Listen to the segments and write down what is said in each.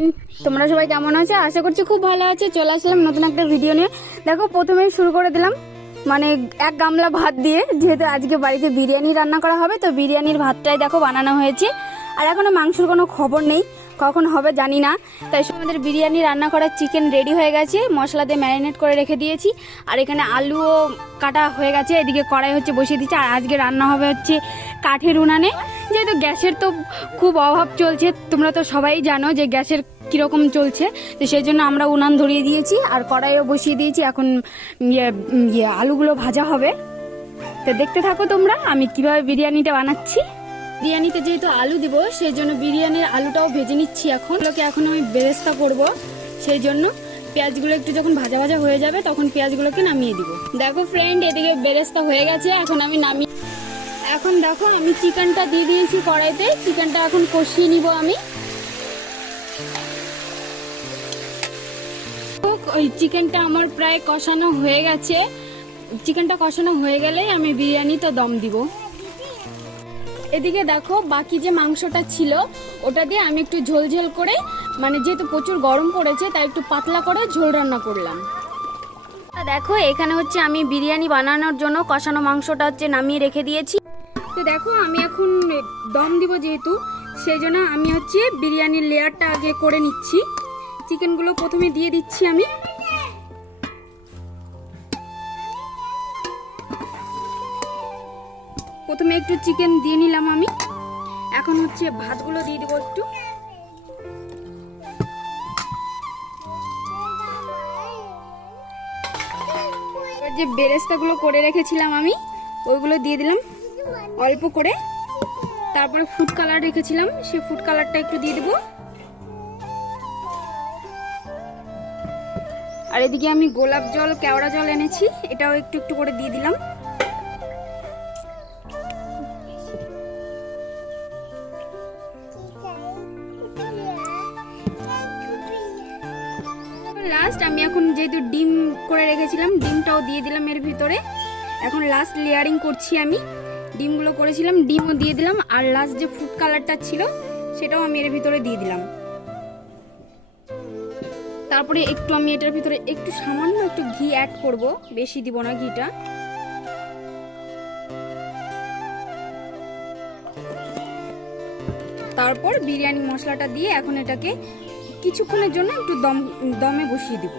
Friend, তোমরা সবাই কেমন আছো? আশা করছি খুব ভালো আছে। চলে আসলাম নতুন একটা ভিডিও নিয়ে। দেখো, প্রথমেই শুরু করে দিলাম মানে এক গামলা ভাত দিয়ে, যেহেতু আজকে বাড়িতে বিরিয়ানি রান্না করা হবে, তো বিরিয়ানির ভাতটাই দেখো বানানো হয়েছে। আর এখনো মাংসের কোনো খবর নেই, কখন হবে জানি না। তাই আমাদের বিরিয়ানি রান্না করার চিকেন রেডি হয়ে গেছে, মশলা দিয়ে ম্যারিনেট করে রেখে দিয়েছি। আর এখানে আলুও কাটা হয়ে গেছে, এদিকে কড়াই হচ্ছে বসিয়ে দিচ্ছে। আর আজকে রান্না হবে হচ্ছে কাঠের উনানে, যেহেতু গ্যাসের তো খুব অভাব চলছে। তোমরা তো সবাই জানো যে গ্যাসের কীরকম চলছে, তো সেই জন্য আমরা উনান ধরিয়ে দিয়েছি আর কড়াইও বসিয়ে দিয়েছি। এখন আলুগুলো ভাজা হবে, তো দেখতে থাকো তোমরা আমি কিভাবে বিরিয়ানিটা বানাচ্ছি। বিরিয়ানিতে যেহেতু আলু দিব, সেই জন্য বিরিয়ানির আলুটাও ভেজে নিচ্ছি। এখন আমি বেরেস্তা করব, সেই জন্য পেঁয়াজগুলো একটু যখন ভাজা ভাজা হয়ে যাবে তখন পেঁয়াজগুলোকে নামিয়ে দিব। দেখো ফ্রেন্ড, এদিকে বেরেস্তা হয়ে গেছে, এখন আমি এখন দেখো আমি চিকেনটা দিয়ে দিয়েছি কড়াইতে। চিকেনটা এখন কষিয়ে নিব আমি। ওই চিকেনটা আমার প্রায় কষানো হয়ে গেছে। চিকেনটা কষানো হয়ে গেলেই আমি বিরিয়ানিতে দম দিব। এদিকে দেখো, বাকি যে মাংসটা ছিল ওটা দিয়ে আমি একটু ঝোল ঝোল করে, মানে যেহেতু প্রচুর গরম পড়েছে তাই একটু পাতলা করে ঝোল রান্না করলাম। দেখো, এখানে হচ্ছে আমি বিরিয়ানি বানানোর জন্য কষানো মাংসটা হচ্ছে নামিয়ে রেখে দিয়েছি। তো দেখো, আমি এখন দম দিব, যেহেতু সেই জন্য আমি হচ্ছে বিরিয়ানির লেয়ারটা আগে করে নিচ্ছি। চিকেনগুলো প্রথমে দিয়ে দিচ্ছি আমি। প্রথমে একটু চিকেন দিয়ে নিলাম আমি। এখন হচ্ছে ভাতগুলো দিয়ে দেবো একটু। যে বেরেস্তাগুলো করে রেখেছিলাম আমি, ওইগুলো দিয়ে দিলাম অল্প করে। তারপরে ফুড কালার রেখেছিলাম, সেই ফুড কালারটা একটু দিয়ে দেবো। আর এদিকে আমি গোলাপ জল, কেওড়া জল এনেছি, এটাও একটু একটু করে দিয়ে দিলাম। লাস্ট আমি এখন যেহেতু ডিম করে রেখেছিলাম, ডিমটাও দিয়ে দিলাম এর ভিতরে। এখন লাস্ট লেয়ারিং করছি আমি। ডিমগুলো করেছিলাম, ডিমও দিয়ে দিলাম। আর লাস্ট যে ফুড কালারটা ছিল সেটাও আমি এর ভিতরে দিয়ে দিলাম। তারপরে একটু আমি এটার ভিতরে একটু সামান্য একটু ঘি অ্যাড করব, বেশি দিব না ঘিটা। তারপর বিরিয়ানি মশলাটা দিয়ে এখন এটাকে কিছুক্ষণের জন্য একটু দমে বসিয়ে দিব।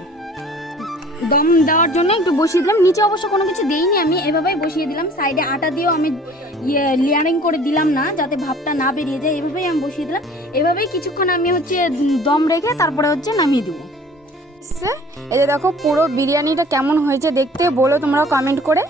দম দেওয়ার জন্য একটু বসিয়ে দিলাম। নিচে অবশ্য কোনো কিছু দেইনি, আমি এভাবেই বসিয়ে দিলাম। সাইডে আটা দিয়েও আমি লেয়ারিং করে দিলাম না, যাতে ভাবটা না বেরিয়ে যায়। এভাবেই আমি বসিয়ে দিলাম। এভাবেই কিছুক্ষণ আমি হচ্ছে দম রেখে তারপরে হচ্ছে নামিয়ে দেবো। এই যে দেখো পুরো বিরিয়ানিটা কেমন হয়েছে দেখতে, বলো তোমরা কমেন্ট করে।